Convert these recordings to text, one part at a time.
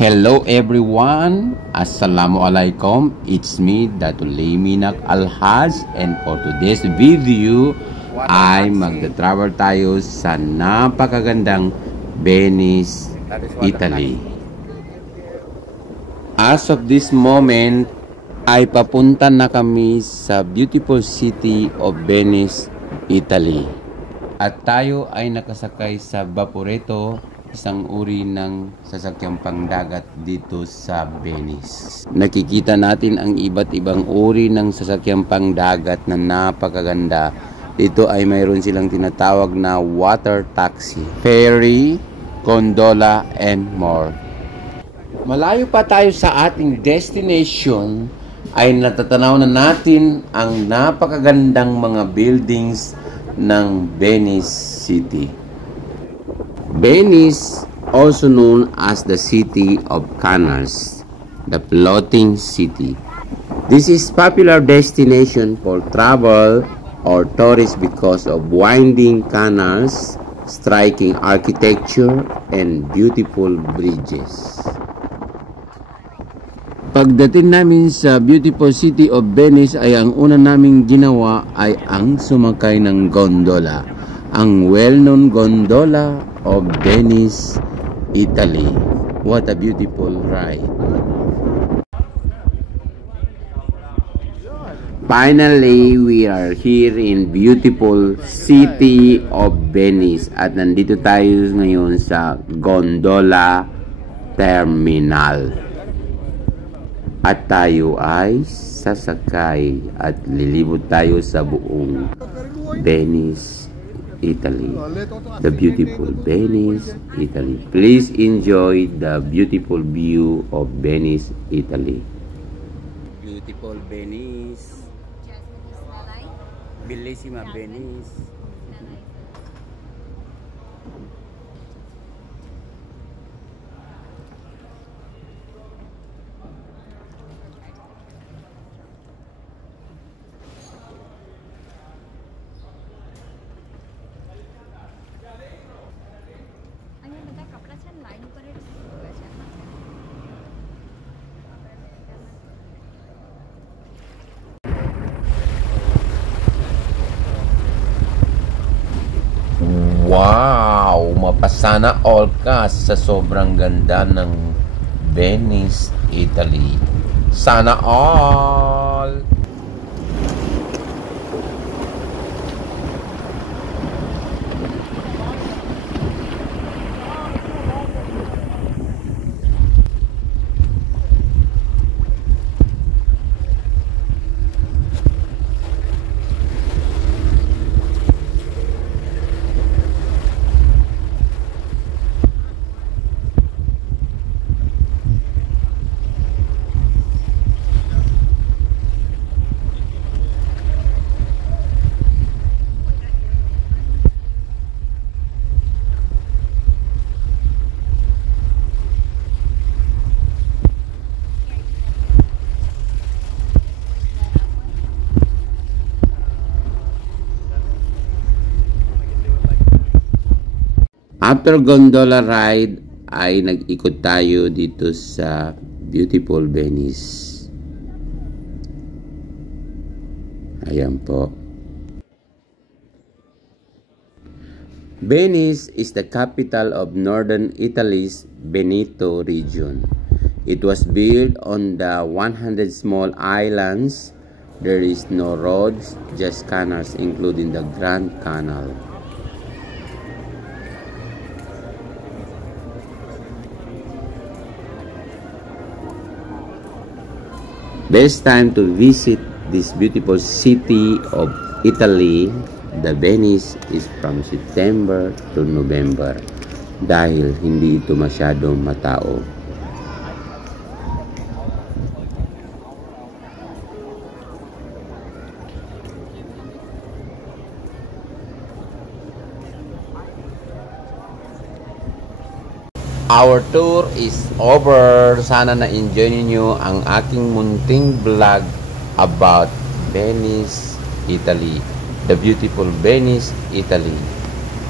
Hello everyone, Assalamualaikum. It's me, Datul Minak Alhaz, and for today's video ay magta-travel tayo sa napakagandang Venice, Italy. As of this moment ay papunta na kami sa beautiful city of Venice, Italy. At tayo ay nakasakay sa Vaporetto, isang uri ng sasakyang pangdagat dito sa Venice. Nakikita natin ang iba't ibang uri ng sasakyang pangdagat na napakaganda. Dito ay mayroon silang tinatawag na water taxi, ferry, gondola, and more. Malayo pa tayo sa ating destination ay natatanaw na natin ang napakagandang mga buildings ng Venice City. Venice, also known as the City of Canals, the floating city. This is popular destination for travel or tourists because of winding canals, striking architecture, and beautiful bridges. Pagdating namin sa beautiful city of Venice ay ang una naming ginawa ay ang sumakay ng gondola. Ang well-known gondola of Venice, Italy. What a beautiful ride. Finally, we are here in beautiful city of Venice at nandito tayo ngayon sa gondola terminal. At tayo ay sasakay at lilibot tayo sa buong Venice, Italy. The beautiful Venice, Italy. Please enjoy the beautiful view of Venice, Italy. Beautiful Venice. Bellissima Venice. Wow! Mapasana all ka sa sobrang ganda ng Venice, Italy. Sana all! After gondola ride ay nag-ikot tayo dito sa beautiful Venice. Ayan po. Venice is the capital of northern Italy's Veneto region. It was built on the 100 small islands. There is no roads, just canals including the Grand Canal. Best time to visit this beautiful city of Italy, the Venice, is from September to November dahil hindi ito masyadong matao. Our tour is over. Sana na-enjoy niyo ang aking munting vlog about Venice, Italy. The beautiful Venice, Italy.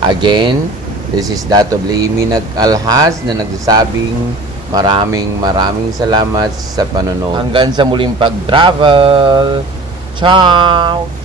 Again, this is Dato Minak Alhaz na nagsasabing Maraming salamat sa panonood. Hanggang sa muling pag-travel. Ciao!